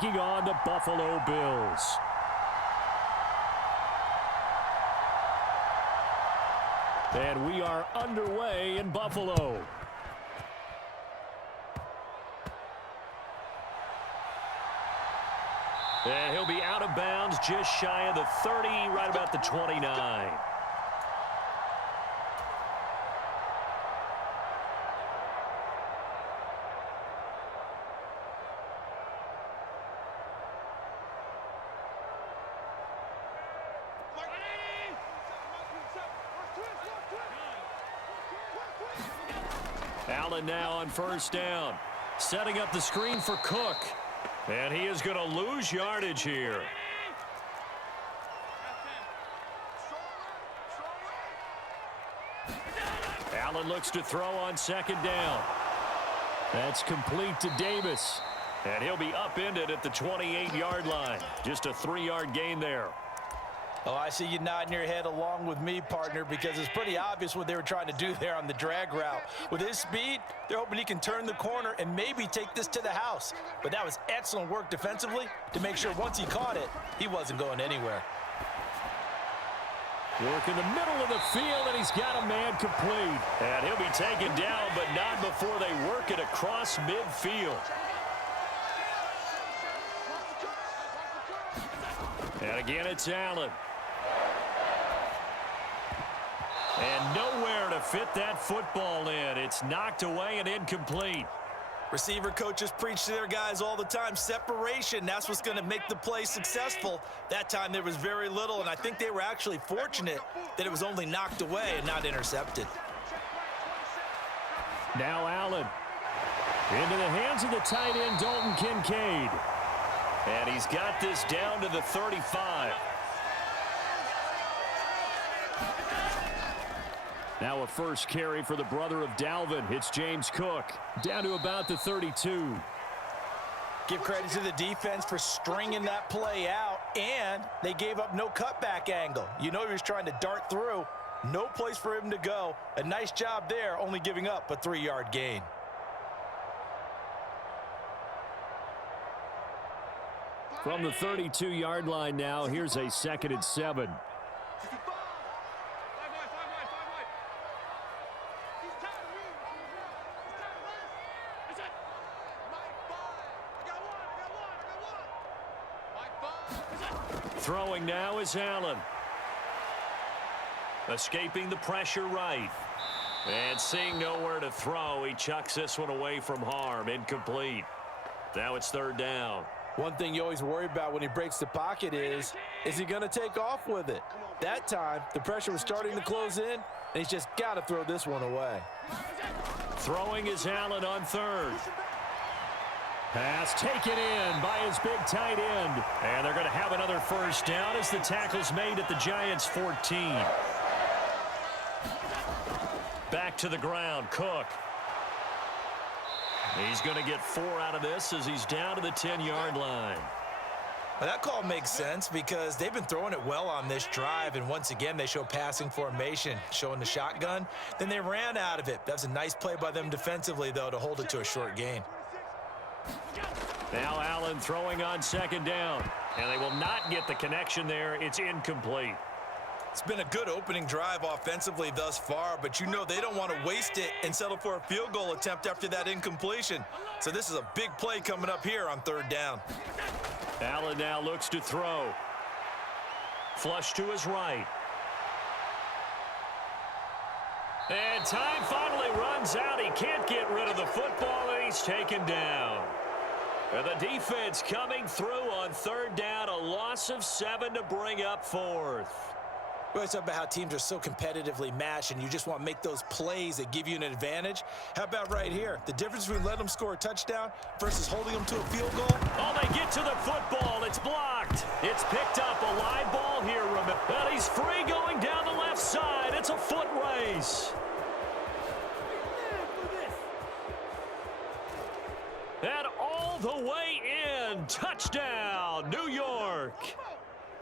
taking on the Buffalo Bills. And we are underway in Buffalo. And he'll be out of bounds just shy of the 30, right about the 29. Allen now on first down. Setting up the screen for Cook. And he is going to lose yardage here. Allen looks to throw on second down. That's complete to Davis. And he'll be upended at the 28-yard line. Just a 3-yard gain there. Oh, I see you nodding your head along with me, partner, because it's pretty obvious what they were trying to do there on the drag route. With his speed, they're hoping he can turn the corner and maybe take this to the house. But that was excellent work defensively to make sure once he caught it, he wasn't going anywhere. Work in the middle of the field, and he's got a man complete. And he'll be taken down, but not before they work it across midfield. And again, it's Allen. And nowhere to fit that football in. It's knocked away and incomplete. Receiver coaches preach to their guys all the time. Separation, that's what's going to make the play successful. That time there was very little, and I think they were actually fortunate that it was only knocked away and not intercepted. Now Allen. Into the hands of the tight end, Dalton Kincaid. And he's got this down to the 35. Now a first carry for the brother of Dalvin. It's James Cook. Down to about the 32. Give credit to the defense for stringing that play out, and they gave up no cutback angle. You know he was trying to dart through. No place for him to go. A nice job there, only giving up a 3-yard gain. From the 32-yard line now, here's a 2nd and 7. Throwing now is Allen. Escaping the pressure right. And seeing nowhere to throw, he chucks this one away from harm. Incomplete. Now it's 3rd down. One thing you always worry about when he breaks the pocket is he going to take off with it? That time, the pressure was starting to close in, and he's just got to throw this one away. Throwing is Allen on 3rd. Pass taken in by his big tight end. And they're going to have another first down as the tackle's made at the Giants' 14. Back to the ground, Cook. He's going to get 4 out of this as he's down to the 10-yard line. Well, that call makes sense because they've been throwing it well on this drive, and once again they show passing formation, showing the shotgun. Then they ran out of it. That's a nice play by them defensively, though, to hold it to a short gain. Now Allen throwing on 2nd down, and they will not get the connection there. It's incomplete. It's been a good opening drive offensively thus far, but you know they don't want to waste it and settle for a field goal attempt after that incompletion. So this is a big play coming up here on 3rd down. Allen now looks to throw. Flush to his right. And time finally runs out. He can't get rid of the football, and he's taken down. And the defense coming through on 3rd down. A loss of 7 to bring up 4th. We always talk about how teams are so competitively matched, and you just want to make those plays that give you an advantage. How about right here? The difference between letting them score a touchdown versus holding them to a field goal. Oh, they get to the football. It's blocked. It's picked up. A live ball here. And he's free going down the left side. It's a foot race. And all the way in. Touchdown, New York.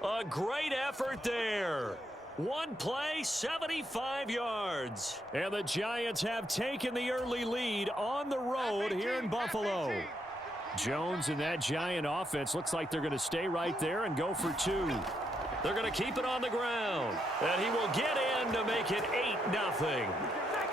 A great effort there. One play, 75 yards. And the Giants have taken the early lead on the road here in Buffalo. Jones and that Giant offense looks like they're going to stay right there and go for 2. They're going to keep it on the ground. And he will get in to make it 8-0.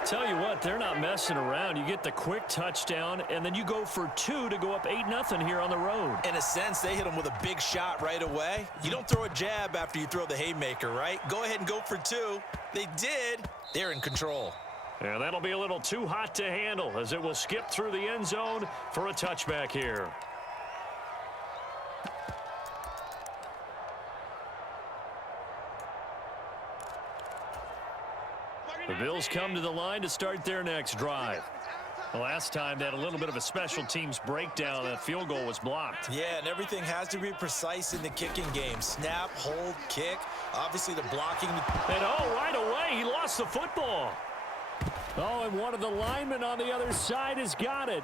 Tell you what, they're not messing around. You get the quick touchdown, and then you go for 2 to go up 8-0 here on the road. In a sense, they hit him with a big shot right away. You don't throw a jab after you throw the haymaker, right? Go ahead and go for 2. They did. They're in control. And that'll be a little too hot to handle as it will skip through the end zone for a touchback here. The Bills come to the line to start their next drive. The last time they had a little bit of a special teams breakdown. That field goal was blocked. Yeah, and everything has to be precise in the kicking game. Snap, hold, kick. Obviously, the blocking. And right away, he lost the football. And one of the linemen on the other side has got it.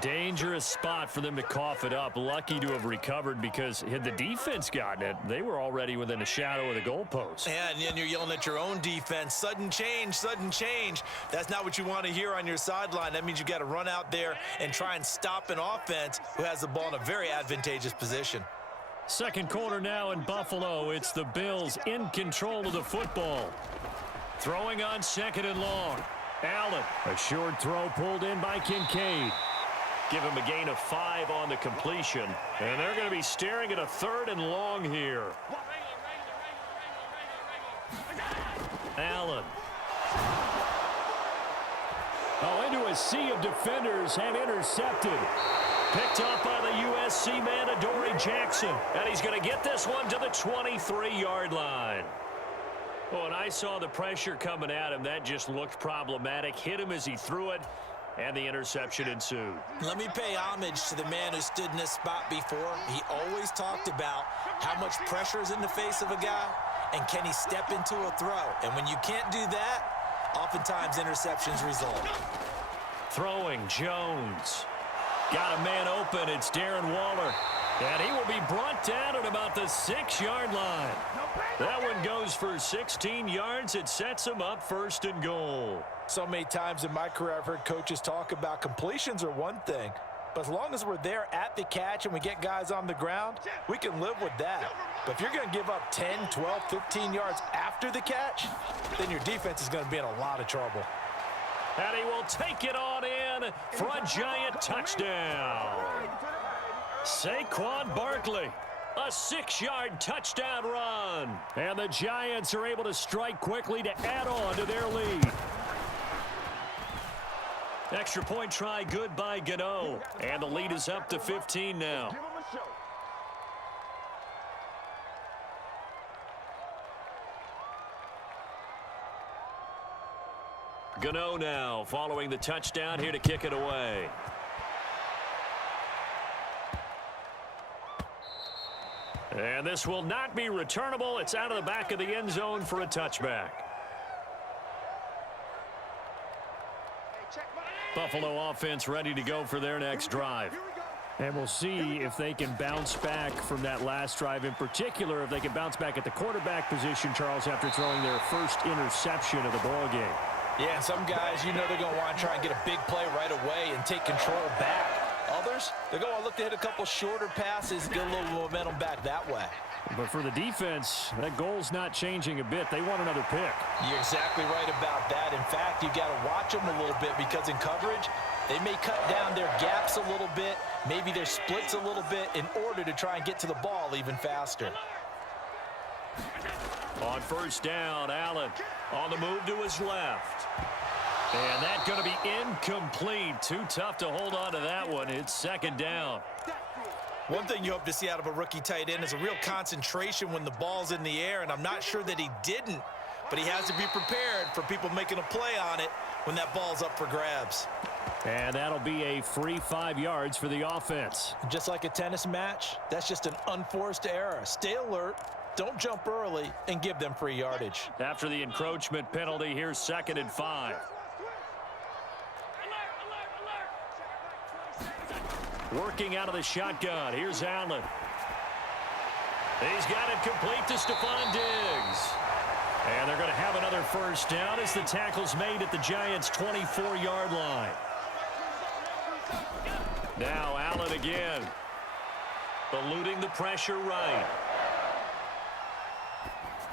Dangerous spot for them to cough it up. Lucky to have recovered because had the defense gotten it, they were already within a shadow of the goalpost. Yeah, and then you're yelling at your own defense. Sudden change, sudden change. That's not what you want to hear on your sideline. That means you got to run out there and try and stop an offense who has the ball in a very advantageous position. Second quarter now in Buffalo. It's the Bills in control of the football. Throwing on 2nd and long. Allen, a short throw pulled in by Kincaid. Give him a gain of 5 on the completion. And they're going to be staring at a 3rd and long here. Allen. Into a sea of defenders and intercepted. Picked up by the USC man, Adoree Jackson. And he's going to get this one to the 23-yard line. And I saw the pressure coming at him. That just looked problematic. Hit him as he threw it. And the interception ensued. Let me pay homage to the man who stood in this spot before. He always talked about how much pressure is in the face of a guy and can he step into a throw. And when you can't do that, oftentimes interceptions result. Throwing, Jones. Got a man open. It's Darren Waller. And he will be brought down at about the 6-yard line. That one goes for 16 yards. It sets him up 1st and goal. So many times in my career I've heard coaches talk about completions are one thing, but as long as we're there at the catch and we get guys on the ground, we can live with that. But if you're going to give up 10, 12, 15 yards after the catch, then your defense is going to be in a lot of trouble. And he will take it on in for a Giant touchdown. Saquon Barkley, a 6-yard touchdown run. And the Giants are able to strike quickly to add on to their lead. Extra point try good by Gano. And the lead is up to 15 now. Gano now following the touchdown here to kick it away. And this will not be returnable. It's out of the back of the end zone for a touchback. Buffalo offense ready to go for their next drive. And we'll see if they can bounce back from that last drive. In particular, if they can bounce back at the quarterback position, Charles, after throwing their first interception of the ball game. Yeah, and some guys, you know they're going to want to try and get a big play right away and take control back. Others, they're going to look to hit a couple shorter passes, get a little momentum back that way. But for the defense, that goal's not changing a bit. They want another pick. You're exactly right about that. In fact, you got to watch them a little bit because in coverage, they may cut down their gaps a little bit, maybe their splits a little bit in order to try and get to the ball even faster. On 1st down, Allen on the move to his left. And that's going to be incomplete. Too tough to hold on to that one. It's 2nd down. One thing you hope to see out of a rookie tight end is a real concentration when the ball's in the air, and I'm not sure that he didn't, but he has to be prepared for people making a play on it when that ball's up for grabs. And that'll be a free 5 yards for the offense. Just like a tennis match, that's just an unforced error. Stay alert, don't jump early, and give them free yardage. After the encroachment penalty, here's 2nd and 5. Working out of the shotgun. Here's Allen. He's got it complete to Stephon Diggs. And they're going to have another 1st down as the tackle's made at the Giants' 24-yard line. Now Allen again. Eluding the pressure right.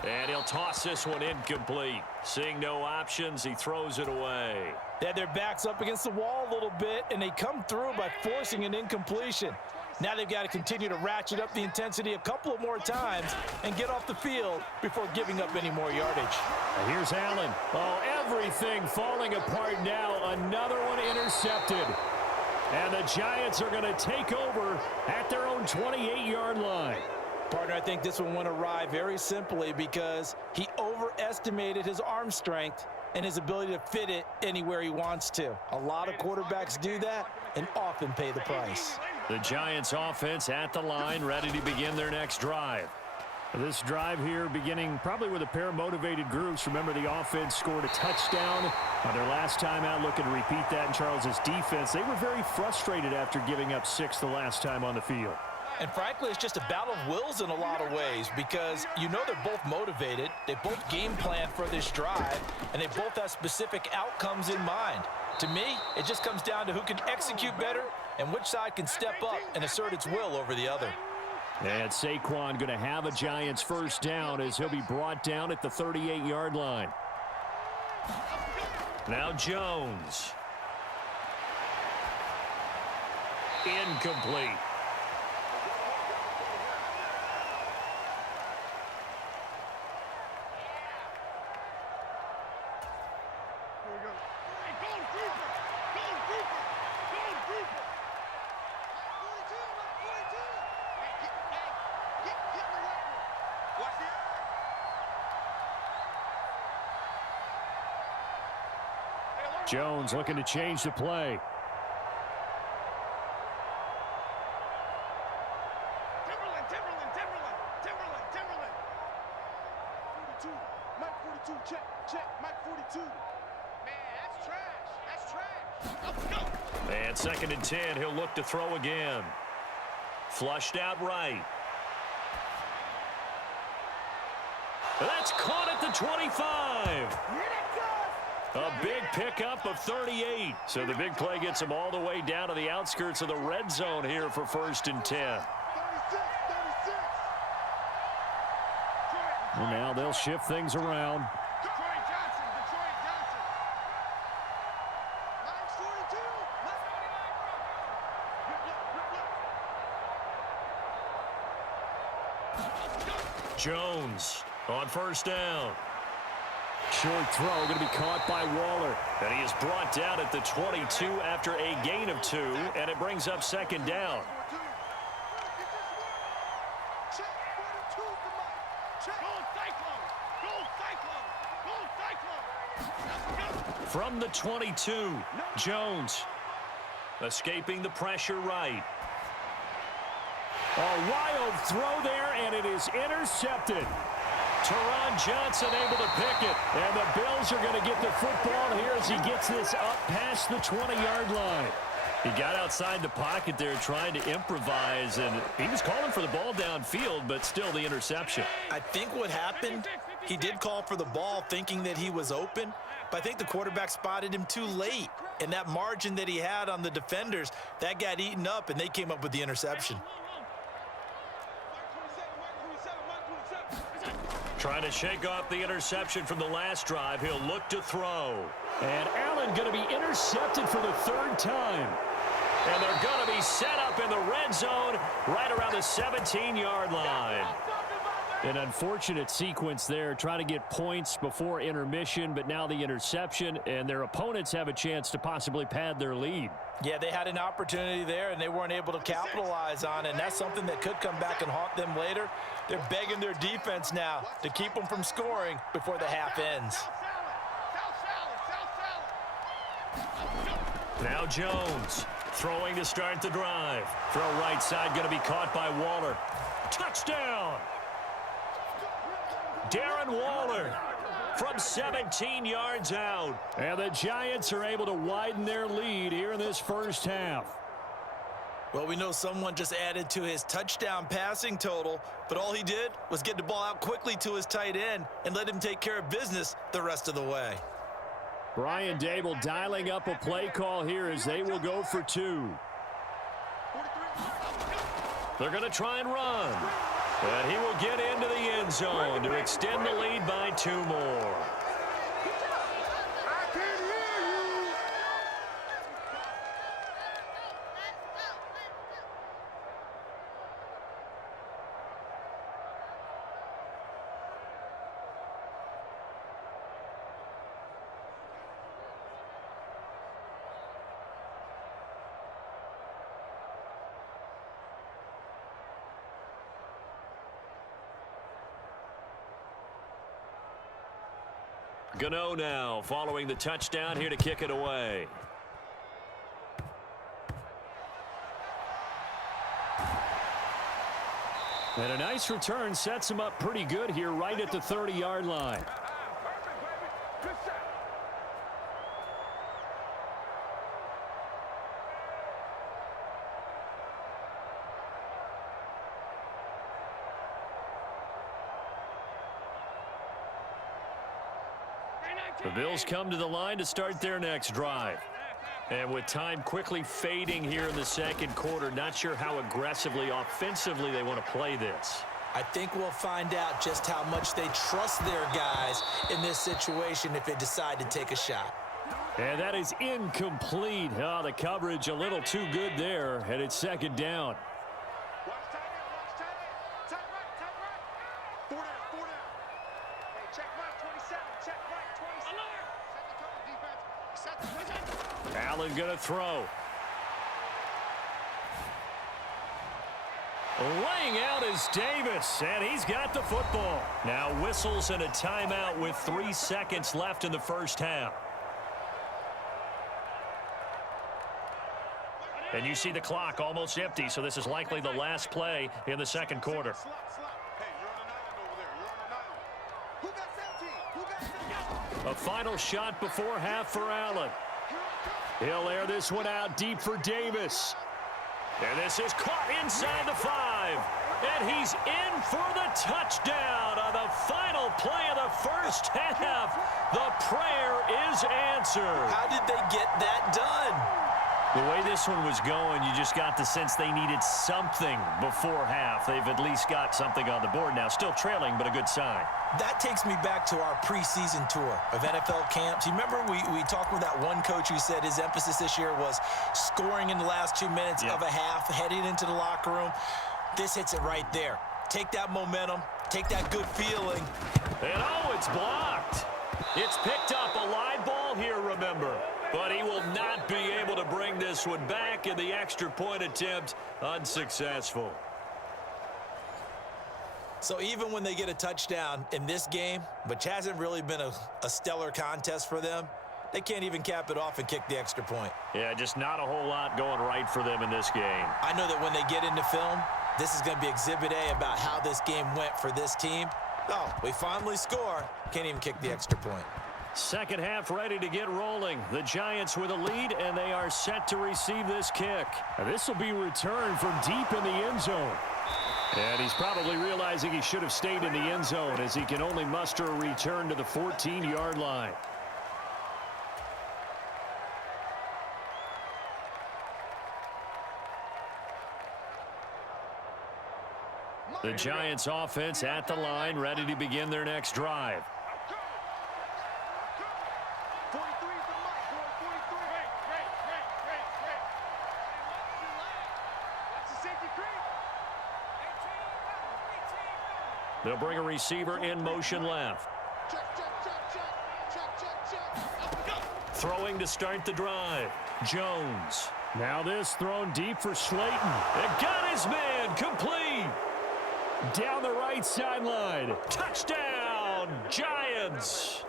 And he'll toss this one incomplete. Seeing no options, he throws it away. They had their backs up against the wall a little bit, and they come through by forcing an incompletion. Now they've got to continue to ratchet up the intensity a couple of more times and get off the field before giving up any more yardage. And here's Allen. Oh, everything falling apart now. Another one intercepted. And the Giants are going to take over at their own 28-yard line. Partner, I think this one went awry very simply because he overestimated his arm strength and his ability to fit it anywhere he wants to. A lot of quarterbacks do that and often pay the price. The Giants offense at the line, ready to begin their next drive. This drive here beginning probably with a pair of motivated groups. Remember, the offense scored a touchdown on their last time out, looking to repeat that in Charles's defense. They were very frustrated after giving up 6 the last time on the field. And frankly, it's just a battle of wills in a lot of ways because you know they're both motivated, they both game plan for this drive, and they both have specific outcomes in mind. To me, it just comes down to who can execute better and which side can step up and assert its will over the other. And Saquon going to have a Giants first down as he'll be brought down at the 38-yard line. Now Jones. Incomplete. Jones looking to change the play. Timberland. 42. Mike 42. Check. Mike 42. Man, that's trash. Let's go. And 2nd and 10. He'll look to throw again. Flushed out right. That's caught at the 25. A big pickup of 38. So the big play gets him all the way down to the outskirts of the red zone here for 1st and 10. 36. Well, now they'll shift things around. Detroit Johnson. Mike 42. Jones on 1st down. Short throw going to be caught by Waller. And he is brought down at the 22 after a gain of 2, and it brings up 2nd down. From the 22, Jones escaping the pressure right. A wild throw there, and it is intercepted. Teron Johnson able to pick it, and the Bills are going to get the football here as he gets this up past the 20-yard line. He got outside the pocket there trying to improvise, and he was calling for the ball downfield, but still the interception. I think what happened, he did call for the ball thinking that he was open, but I think the quarterback spotted him too late, and that margin that he had on the defenders, that got eaten up, and they came up with the interception. Trying to shake off the interception from the last drive. He'll look to throw. And Allen going to be intercepted for the 3rd time. And they're going to be set up in the red zone right around the 17-yard line. An unfortunate sequence there, trying to get points before intermission, but now the interception, and their opponents have a chance to possibly pad their lead. Yeah, they had an opportunity there, and they weren't able to capitalize on it, and that's something that could come back and haunt them later. They're begging their defense now to keep them from scoring before the half ends. Now Jones throwing to start the drive. Throw right side going to be caught by Waller. Touchdown! Darren Waller from 17 yards out. And the Giants are able to widen their lead here in this first half. Well, we know someone just added to his touchdown passing total, but all he did was get the ball out quickly to his tight end and let him take care of business the rest of the way. Brian Dable dialing up a play call here as they will go for 2. They're going to try and run. And he will get into the end zone to extend the lead by 2 more. Gano now following the touchdown here to kick it away. And a nice return sets him up pretty good here right at the 30-yard line. The Bills come to the line to start their next drive. And with time quickly fading here in the second quarter, not sure how aggressively, offensively they want to play this. I think we'll find out just how much they trust their guys in this situation if they decide to take a shot. And that is incomplete. Oh, the coverage a little too good there, and it's second down. Allen going to throw. Laying out is Davis, and he's got the football. Now whistles and a timeout with 3 seconds left in the first half. And you see the clock almost empty, so this is likely the last play in the second quarter. A final shot before half for Allen. He'll air this one out deep for Davis. And this is caught inside the 5. And he's in for the touchdown on the final play of the first half. The prayer is answered. How did they get that done? The way this one was going, you just got the sense they needed something before half. They've at least got something on the board now. Still trailing, but a good sign. That takes me back to our preseason tour of NFL camps. You remember we talked with that one coach who said his emphasis this year was scoring in the last 2 minutes of a half, heading into the locker room. This hits it right there. Take that momentum, take that good feeling. And oh, it's blocked. It's picked up, a live ball here, remember. But he will not be able to bring this one back, and the extra point attempt unsuccessful. So even when they get a touchdown in this game, which hasn't really been a stellar contest for them, they can't even cap it off and kick the extra point. Yeah, just not a whole lot going right for them in this game. I know that when they get into film, this is going to be Exhibit A about how this game went for this team. Oh, we finally score. Can't even kick the extra point. Second half ready to get rolling. The Giants with a lead, and they are set to receive this kick. This will be returned from deep in the end zone. And he's probably realizing he should have stayed in the end zone as he can only muster a return to the 14-yard line. The Giants offense at the line, ready to begin their next drive. They'll bring a receiver in motion left. Throwing to start the drive. Jones. Now this thrown deep for Slayton. It got his man complete. Down the right sideline. Touchdown, Giants.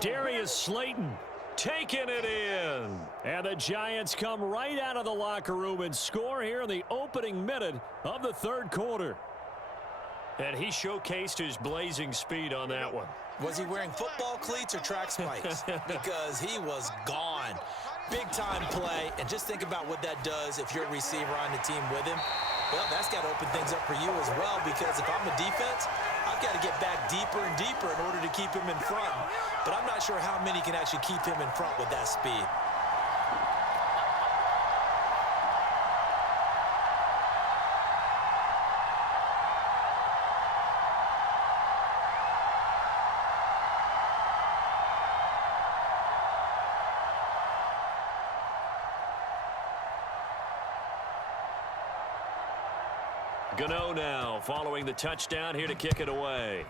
Darius Slayton taking it in. And the Giants come right out of the locker room and score here in the opening minute of the third quarter. And he showcased his blazing speed on that one. Was he wearing football cleats or track spikes? Because he was gone. Big-time play. And just think about what that does if you're a receiver on the team with him. Well, that's got to open things up for you as well, because if I'm a defense, they've got to get back deeper and deeper in order to keep him in front. But I'm not sure how many can actually keep him in front with that speed. Gano now following the touchdown here to kick it away.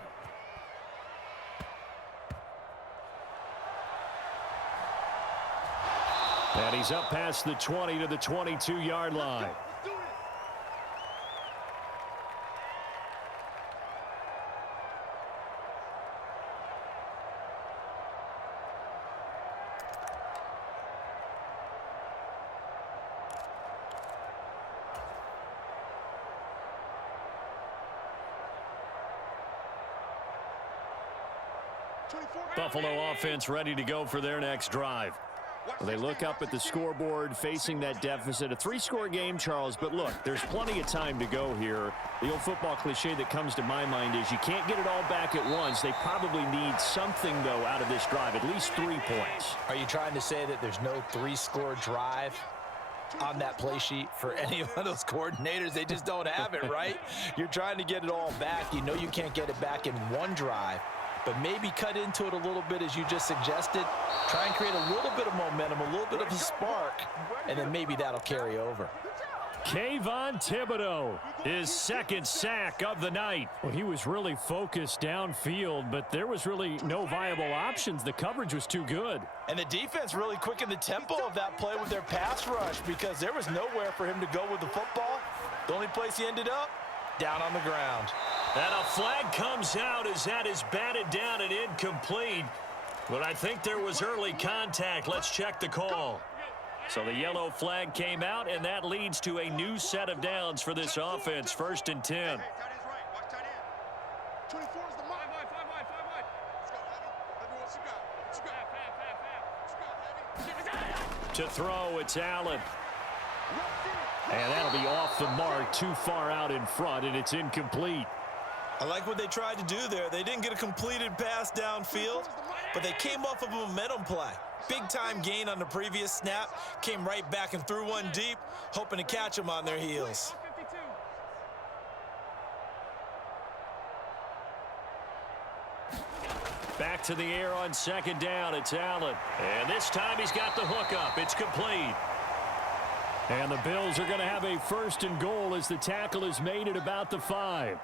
And he's up past the 20 to the 22-yard line. Buffalo offense ready to go for their next drive. Well, they look up at the scoreboard facing that deficit. A three-score game, Charles, but look, there's plenty of time to go here. The old football cliche that comes to my mind is you can't get it all back at once. They probably need something, though, out of this drive, at least 3 points. Are you trying to say that there's no three-score drive on that play sheet for any of those coordinators? They just don't have it, right? You're trying to get it all back. You know you can't get it back in one drive, but maybe cut into it a little bit as you just suggested. Try and create a little bit of momentum, a little bit of a spark, and then maybe that'll carry over. Kayvon Thibodeau, his second sack of the night. Well, he was really focused downfield, but there was really no viable options. The coverage was too good. And the defense really quickened the tempo of that play with their pass rush because there was nowhere for him to go with the football. The only place he ended up, down on the ground. And a flag comes out as that is batted down and incomplete. But I think there was early contact. Let's check the call. So the yellow flag came out, and that leads to a new set of downs for this offense. 1st and 10. To throw, it's Allen. And that'll be off the mark, too far out in front, and it's incomplete. I like what they tried to do there. They didn't get a completed pass downfield, but they came off of a momentum play. Big-time gain on the previous snap, came right back and threw one deep, hoping to catch them on their heels. Back to the air on 2nd down, it's Allen. And this time he's got the hook up. It's complete. And the Bills are going to have a 1st and goal as the tackle is made at about the 5.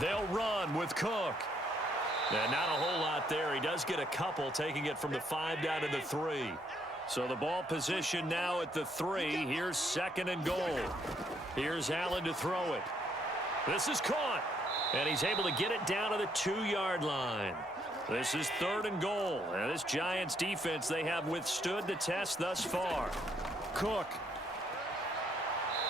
They'll run with Cook. And not a whole lot there. He does get a couple, taking it from the 5 down to the 3. So the ball position now at the 3. Here's 2nd and goal. Here's Allen to throw it. This is caught. And he's able to get it down to the 2-yard line. This is 3rd and goal. And this Giants defense, they have withstood the test thus far. Cook.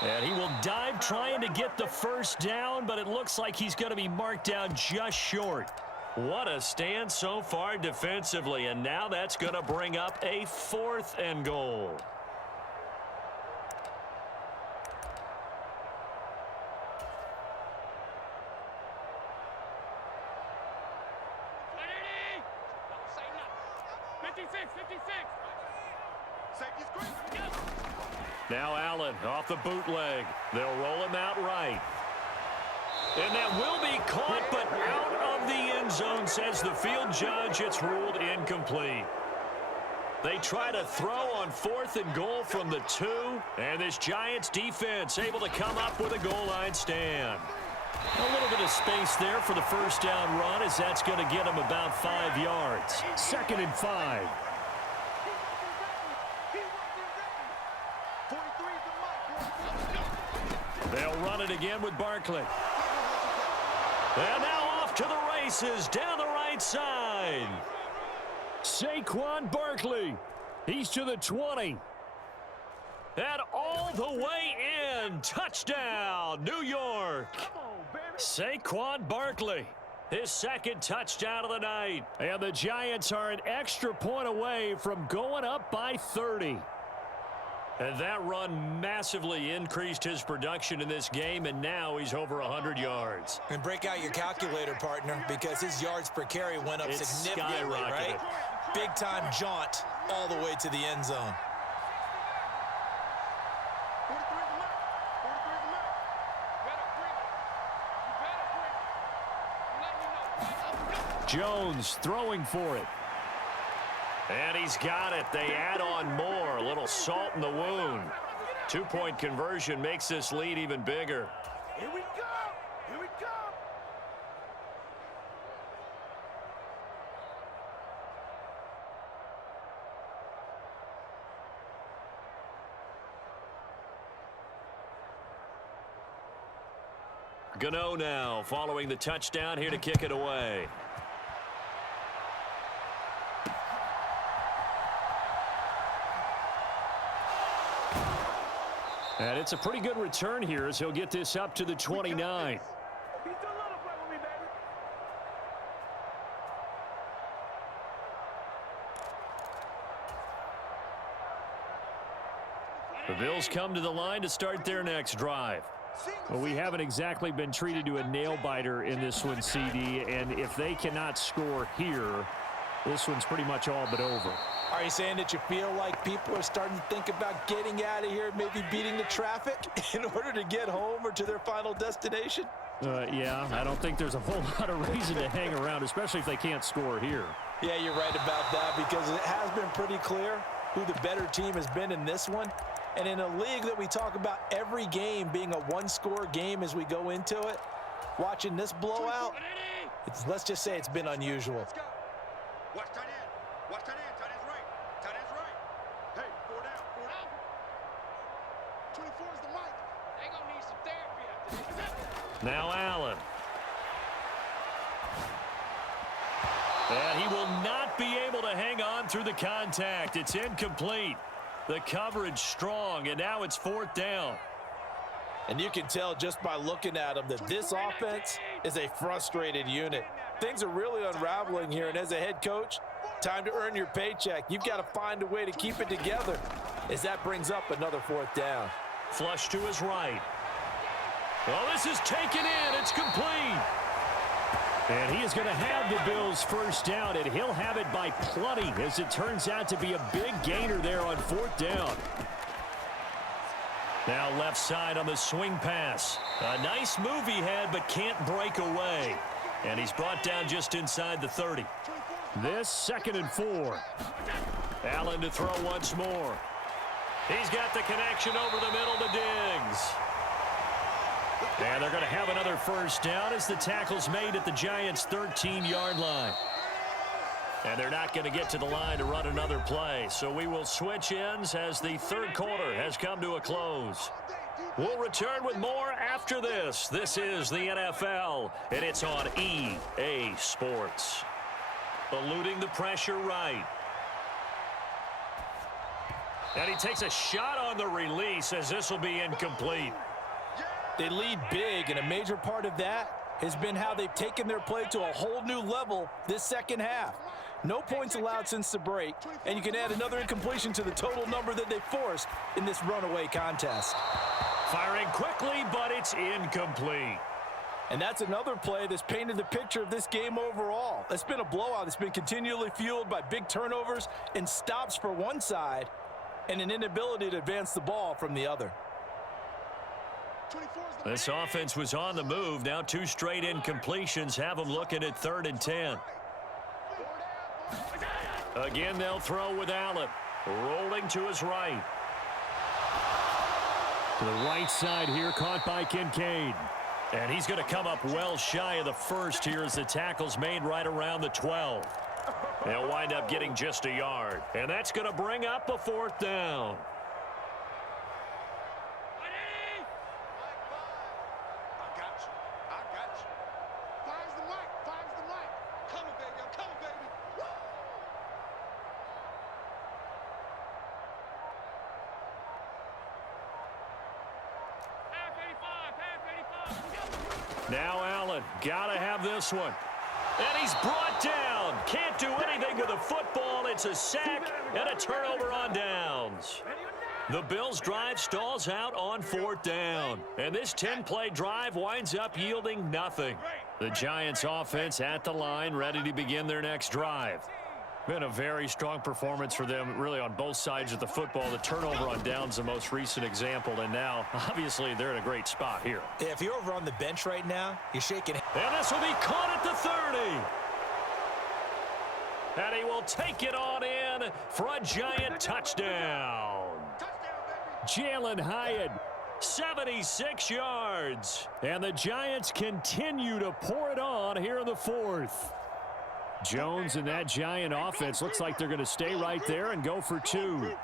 And he will dive trying to get the 1st down, but it looks like he's going to be marked down just short. What a stand so far defensively, and now that's going to bring up a 4th and goal. Now Allen off the bootleg. They'll roll him out right. And that will be caught, but out of the end zone, says the field judge. It's ruled incomplete. They try to throw on 4th and goal from the 2, and this Giants defense able to come up with a goal line stand. A little bit of space there for the 1st down run, as that's going to get him about 5 yards. 2nd and 5. They'll run it again with Barkley. And now off to the races down the right side. Saquon Barkley. He's to the 20. And all the way in. Touchdown, New York. Saquon Barkley. His 2nd touchdown of the night. And the Giants are an extra point away from going up by 30. And that run massively increased his production in this game, and now he's over 100 yards. And break out your calculator, partner, because his yards per carry went up significantly, right? Big-time jaunt all the way to the end zone. Jones throwing for it. And he's got it. They add on more. A little salt in the wound. 2-point conversion makes this lead even bigger. Here we go. Here we go. Gano now following the touchdown here to kick it away. And it's a pretty good return here as he'll get this up to the 29. The Bills come to the line to start their next drive. Well, we haven't exactly been treated to a nail-biter in this one, CD, and if they cannot score here, this one's pretty much all but over. Are you saying that you feel like people are starting to think about getting out of here, maybe beating the traffic in order to get home or to their final destination? Yeah, I don't think there's a whole lot of reason to hang around, especially if they can't score here. Yeah, you're right about that, because it has been pretty clear who the better team has been in this one. And in a league that we talk about every game being a one-score game as we go into it, watching this blowout, let's just say it's been unusual. Watch tight end. Watch tight end. Tight end's right. Tight end's right. Hey, 4 down. 4 down. 24 is the mic. They gonna need some therapy after this. Now Allen. And he will not be able to hang on through the contact. It's incomplete. The coverage strong, and now it's 4th down. And you can tell just by looking at them that this offense is a frustrated unit. Things are really unraveling here, and as a head coach, time to earn your paycheck. You've got to find a way to keep it together as that brings up another 4th down. Flush to his right. Well, this is taken in. It's complete. And he is going to have the Bills' first down, and he'll have it by plenty as it turns out to be a big gainer there on 4th down. Now left side on the swing pass. A nice move he had, but can't break away. And he's brought down just inside the 30. This 2nd and 4. Allen to throw once more. He's got the connection over the middle to Diggs. And they're going to have another first down as the tackle's made at the Giants' 13-yard line. And they're not going to get to the line to run another play. So we will switch ends as the 3rd quarter has come to a close. We'll return with more after this. This is the NFL, and it's on EA Sports. Eluding the pressure right. And he takes a shot on the release as this will be incomplete. They lead big, and a major part of that has been how they've taken their play to a whole new level this second half. No points allowed since the break, and you can add another incompletion to the total number that they forced in this runaway contest. Firing quickly, but it's incomplete. And that's another play that's painted the picture of this game overall. It's been a blowout that's been continually fueled by big turnovers and stops for one side and an inability to advance the ball from the other. This offense was on the move. Now 2 straight incompletions have them looking at 3rd and 10. Again, they'll throw with Allen. Rolling to his right. To the right side here, caught by Kincaid. And he's going to come up well shy of the first here as the tackle's made right around the 12. They'll wind up getting just a yard. And that's going to bring up a 4th down. Now Allen, gotta have this one. And he's brought down. Can't do anything to the football. It's a sack and a turnover on downs. The Bills' drive stalls out on 4th down. And this 10-play drive winds up yielding nothing. The Giants' offense at the line, ready to begin their next drive. Been a very strong performance for them, really, on both sides of the football. The turnover on downs, the most recent example, and now, obviously, they're in a great spot here. If you're over on the bench right now, you're shaking. And this will be caught at the 30. And he will take it on in for a Giant touchdown. Jalen Hyatt, 76 yards. And the Giants continue to pour it on here in the 4th. Jones and that Giant offense looks like they're going to stay right there and go for 2.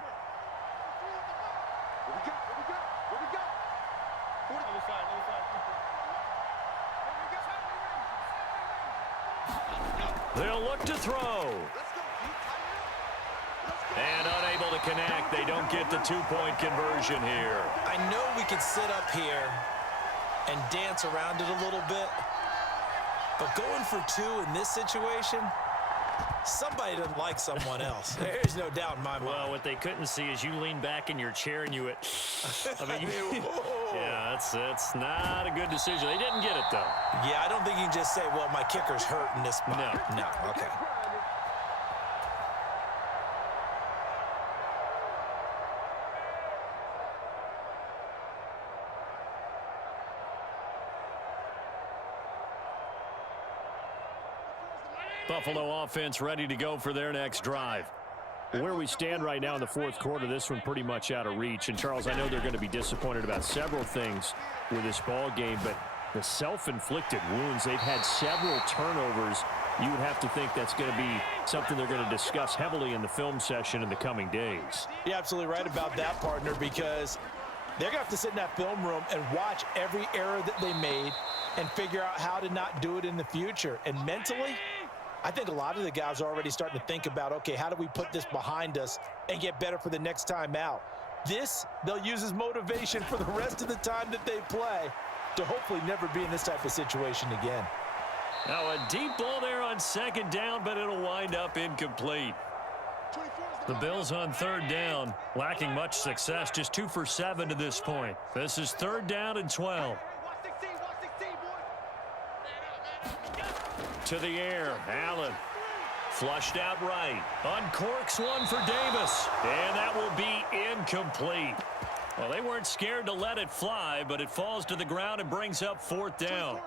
They'll look to throw. And unable to connect. They don't get the 2-point conversion here. I know we could sit up here and dance around it a little bit, but going for 2 in this situation, somebody doesn't like someone else. There's no doubt in my mind. Well, what they couldn't see is you lean back in your chair and you yeah, that's not a good decision. They didn't get it, though. Yeah, I don't think you can just say, well, my kicker's hurt in this spot. No, okay. Buffalo offense ready to go for their next drive. Where we stand right now in the 4th quarter, this one pretty much out of reach. And, Charles, I know they're going to be disappointed about several things with this ball game, but the self-inflicted wounds, they've had several turnovers. You would have to think that's going to be something they're going to discuss heavily in the film session in the coming days. You're absolutely right about that, partner, because they're going to have to sit in that film room and watch every error that they made and figure out how to not do it in the future. And mentally, I think a lot of the guys are already starting to think about, okay, how do we put this behind us and get better for the next time out? This, they'll use as motivation for the rest of the time that they play to hopefully never be in this type of situation again. Now a deep ball there on 2nd down, but it'll wind up incomplete. The Bills on 3rd down, lacking much success, just 2 for 7 to this point. This is 3rd down and 12. To the air, Allen. Flushed out right. Uncorks one for Davis. And that will be incomplete. Well, they weren't scared to let it fly, but it falls to the ground and brings up 4th down.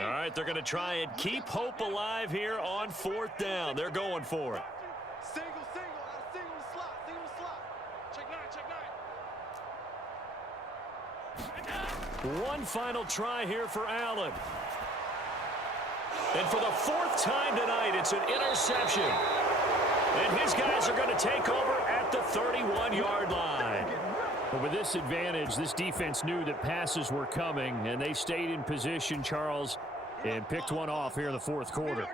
All right, they're going to try and keep hope alive here on 4th down. They're going for it. Single slot. Check nine. One final try here for Allen. And for the 4th time tonight, it's an interception. And his guys are going to take over at the 31-yard line. But with this advantage, this defense knew that passes were coming, and they stayed in position, Charles, and picked one off here in the 4th quarter.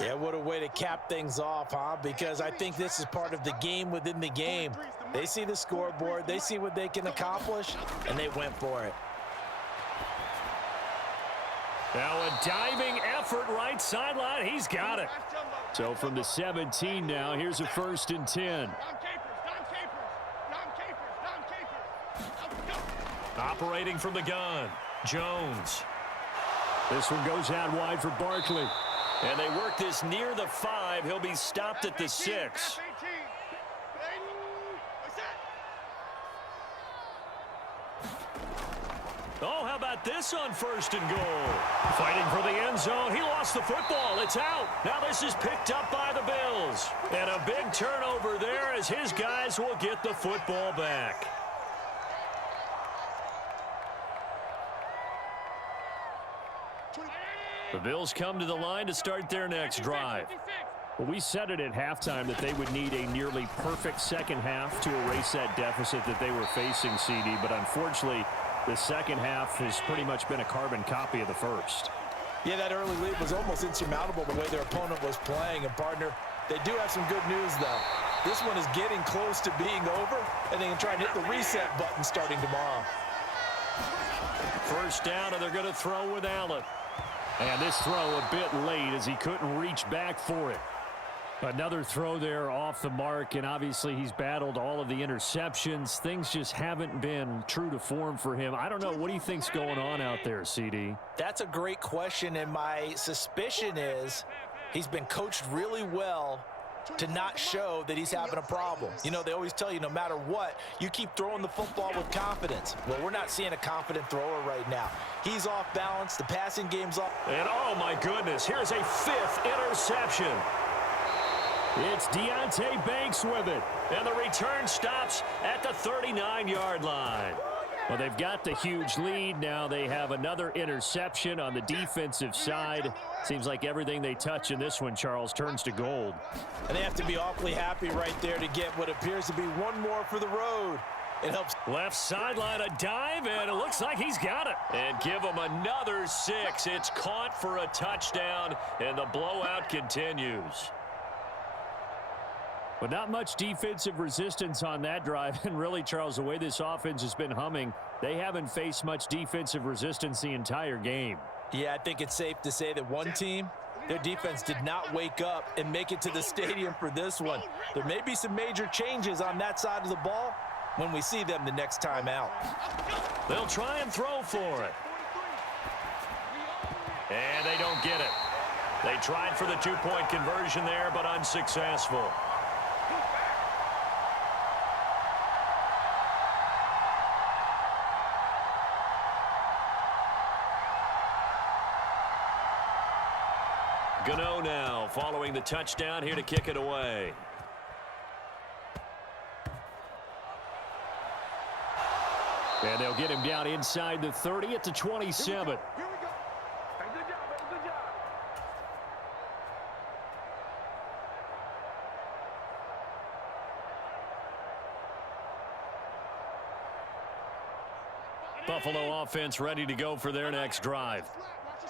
Yeah, what a way to cap things off, huh? Because I think this is part of the game within the game. They see the scoreboard, they see what they can accomplish, and they went for it. Now a diving effort right sideline. He's got it. So from the 17 now, here's a 1st and 10. Operating from the gun, Jones. This one goes out wide for Barkley. And they work this near the 5. He'll be stopped at the 6. Oh, how about this on 1st and goal? Fighting for the end zone. He lost the football. It's out. Now this is picked up by the Bills. And a big turnover there as his guys will get the football back. The Bills come to the line to start their next drive. Well, we said it at halftime that they would need a nearly perfect second half to erase that deficit that they were facing, CD. But unfortunately, the second half has pretty much been a carbon copy of the first. Yeah, that early lead was almost insurmountable the way their opponent was playing. And, partner, they do have some good news, though. This one is getting close to being over, and they can try and hit the reset button starting tomorrow. 1st down, and they're going to throw with Allen. And this throw a bit late as he couldn't reach back for it. Another throw there off the mark, and obviously he's battled all of the interceptions. Things just haven't been true to form for him. I don't know. What do you think's going on out there, CD? That's a great question, and my suspicion is he's been coached really well to not show that he's having a problem. You know, they always tell you no matter what, you keep throwing the football with confidence. Well, we're not seeing a confident thrower right now. He's off balance. The passing game's off. And, oh, my goodness, here's a 5th interception. It's Deonte Banks with it, and the return stops at the 39-yard line. Well, they've got the huge lead. Now they have another interception on the defensive side. Seems like everything they touch in this one, Charles, turns to gold. And they have to be awfully happy right there to get what appears to be one more for the road. It helps. Left sideline, a dive, and it looks like he's got it. And give him another 6. It's caught for a touchdown, and the blowout continues. But not much defensive resistance on that drive. And really, Charles, the way this offense has been humming, they haven't faced much defensive resistance the entire game. Yeah, I think it's safe to say that one team, their defense did not wake up and make it to the stadium for this one. There may be some major changes on that side of the ball when we see them the next time out. They'll try and throw for it. And they don't get it. They tried for the 2-point conversion there, but unsuccessful. Gano now following the touchdown here to kick it away. And they'll get him down inside the 30 at the 27. Here we go. Hey, good job, baby. Good job. Buffalo offense ready to go for their next drive.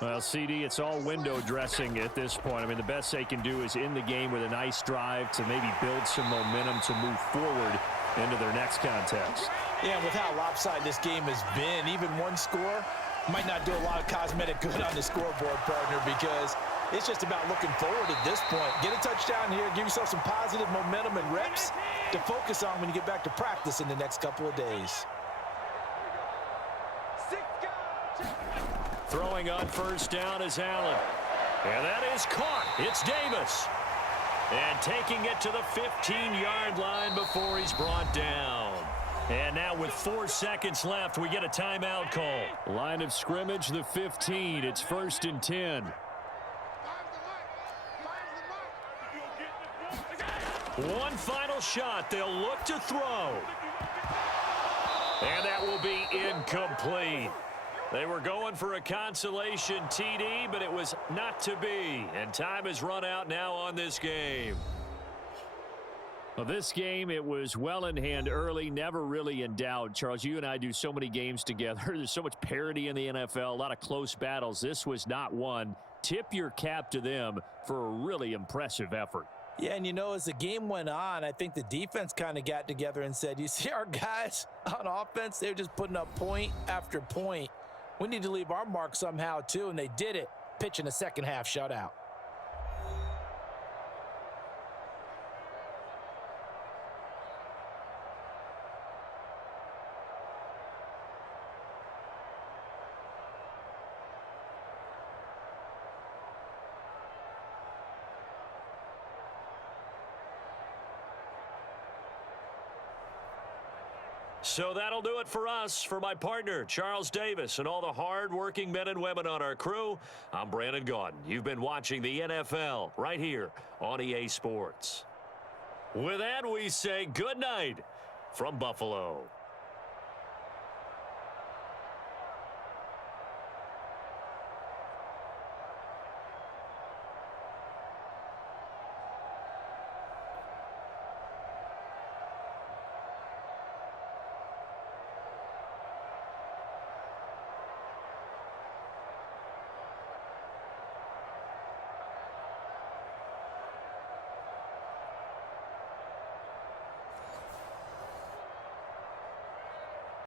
Well, CD, it's all window dressing at this point. I mean, the best they can do is in the game with a nice drive to maybe build some momentum to move forward into their next contest. Yeah, and with how lopsided this game has been, even one score might not do a lot of cosmetic good on the scoreboard, partner, because it's just about looking forward at this point. Get a touchdown here, give yourself some positive momentum and reps to focus on when you get back to practice in the next couple of days. Throwing on first down is Allen. And that is caught. It's Davis. And taking it to the 15-yard line before he's brought down. And now with 4 seconds left, we get a timeout call. Line of scrimmage, the 15. It's 1st and 10. One final shot. They'll look to throw. And that will be incomplete. They were going for a consolation TD, but it was not to be. And time has run out now on this game. Well, this game, it was well in hand early, never really in doubt. Charles, you and I do so many games together. There's so much parity in the NFL, a lot of close battles. This was not one. Tip your cap to them for a really impressive effort. Yeah, and you know, as the game went on, I think the defense kind of got together and said, you see our guys on offense, they're just putting up point after point. We need to leave our mark somehow, too, and they did it, pitching a second-half shutout. So that'll do it for us. For my partner, Charles Davis, and all the hard-working men and women on our crew, I'm Brandon Gaudin. You've been watching the NFL right here on EA Sports. With that, we say good night from Buffalo.